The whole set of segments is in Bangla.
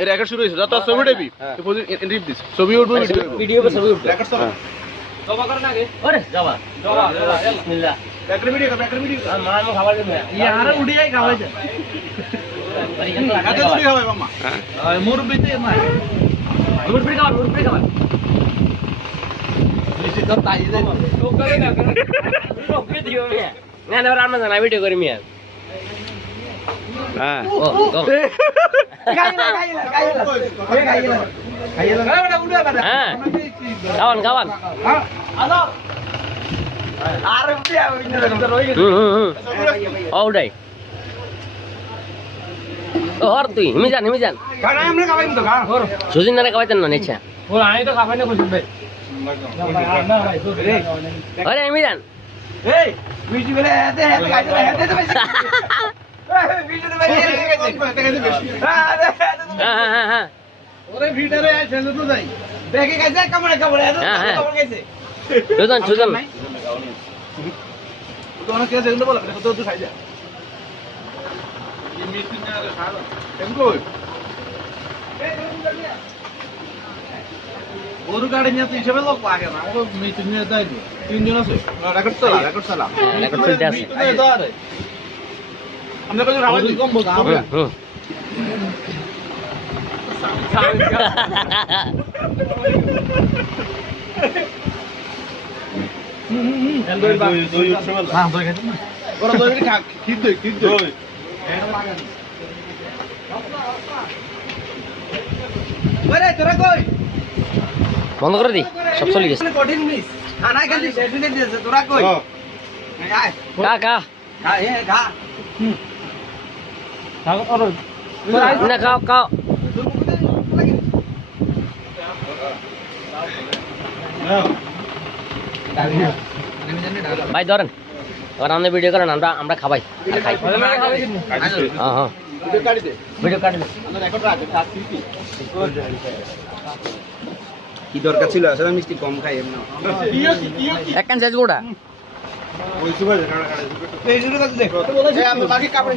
এর রেকর্ড শুরু হয়েছে। যত ছবি উঠবি রিপ দিস। ছবি উঠবে ভিডিও উঠবে ভিডিও করে ছবি উঠবে। রেকর্ড চলো ওরে যাবা বিসমিল্লাহ। ব্যাকগ্রাউন্ড ভিডিও ব্যাকগ্রাউন্ড ভিডিও আর মা আমি খাবার দেব ইয়ারে উড়ি যাই খাওয়াই যায় হাতে তুলি হবে মামা মুরবিতে নাই মুরব্বি খাবার মুরব্বি খাবার না না রান্না জানা ভিডিও করি মিয়া হ্যাঁ ও ও হ্যাঁ খাওয়ান খাওয়ান হুম হুম হুম ও উঠাই ও হর তুই হিমি যান হিমি যান সুজিন দানে খাওয়াইতেন না নিচ্ছা আমি তো খাবাই না খুশি ভাই আরে হিমি যান হ্যাঁ হ্যাঁ হ্যাঁ হ্যাঁ ওরে ভিডিওরে আই সেন্ড তো যাই হ্যাঁ হ্যাঁ সুজন সুজন। নিয়ে হিসেবে লোক লাগে না। আমাকে মিষ্টি নিয়ে যাই তিনজন আছে। রেকর্ড চলা। রেকর্ড চলা রেকর্ড চলতে আছে। আমরা খাবার দিই? কম বলতে হবে। খা খিদ দই বন্ধ করে দি সব চলে গেছে। কা কা না খাও খাও ভাই ধরেন এবার আমাদের ভিডিও করেন আমরা আমরা খাবাই খাই। হ্যাঁ হ্যাঁ। ভিডিও কাটি কি দরকার ছিল? আসলে মিষ্টি কম খাই এমন একখান শেষ গোটা। ওই সুবাই দেখো বাকি কাপড়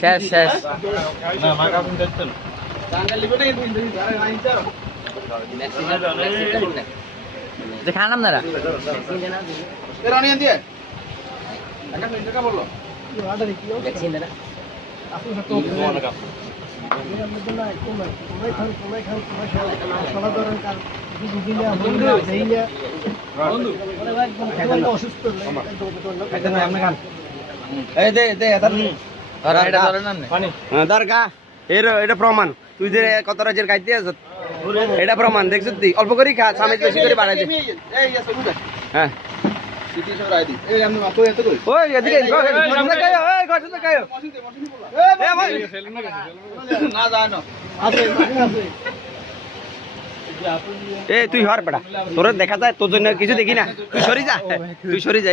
শেষ শেষ না মা কাপড় দেখতে না। যে খান আপনারা? ভ্যাকসিন দে এটা প্রমাণ তুই যে কত রাজের খাইতে আছ এটা প্রমাণ দেখছ তুই অল্প করে খা সামনে বেশি করে বাড়াই হ্যাঁ ওই এদিকে এ তুই হর বেটা তোর দেখা যায় তোর জন্য কিছু দেখি না তুই সরি যা তুই সরি যা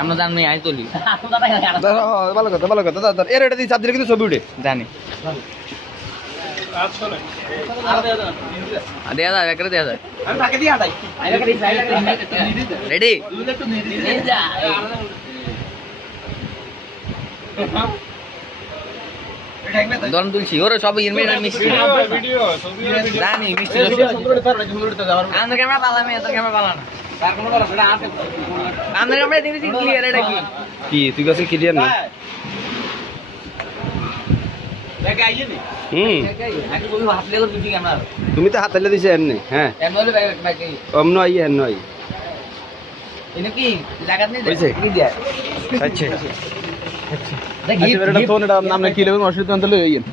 আমরা জানি আই তুলি ভালো কথা ভালো কথা। দাদা এর এটা দিয়ে চাপ দিলে কিন্তু ছবি উঠে। জানি। দেয়া যায় দেয়া যায়। রেডি দন তুলছি ওরে সব মিষ্টি। ভিডিও জানি মিষ্টি সুন্দর তার সুন্দর তে যাওয়ার ক্যামেরা পালা মে তোর ক্যামেরা পালা না। তার কোনো বলা সেটা আছে। আন্দার ক্যামেরা দিবি ক্লিয়ার এটা কি? কি তুই কাছে ক্লিয়ার না? দেখে আইয়ে নি? তুমি তো হাতে দিছে এমনি হ্যাঁ। এমন ভাই ভাই অমন আই এমন আই কি জায়গা নেই হইছে? কি দিয়া? আচ্ছা। আচ্ছা। এটা তো নাম না কি লেবেন অসুবিধা হলে হইয়েন